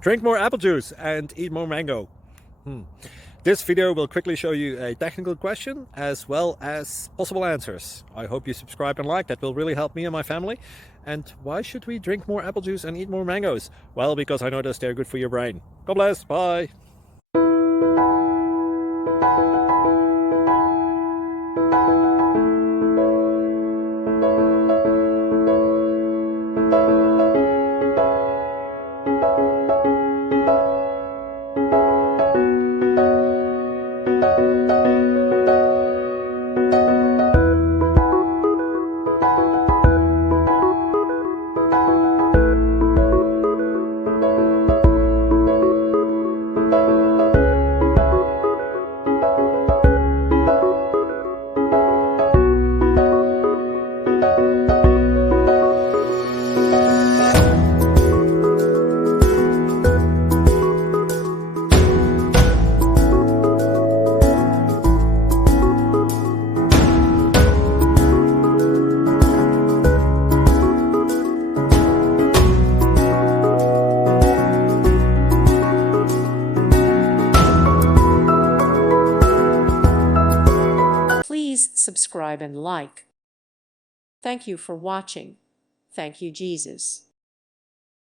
Drink more apple juice and eat more mango. This video will quickly show you a technical question as well as possible answers. I hope you subscribe and like, that will really help me and my family. And why should we drink more apple juice and eat more mangoes? Well, because I noticed they're good for your brain. God bless, bye. Please subscribe and like. Thank you for watching. Thank you, Jesus.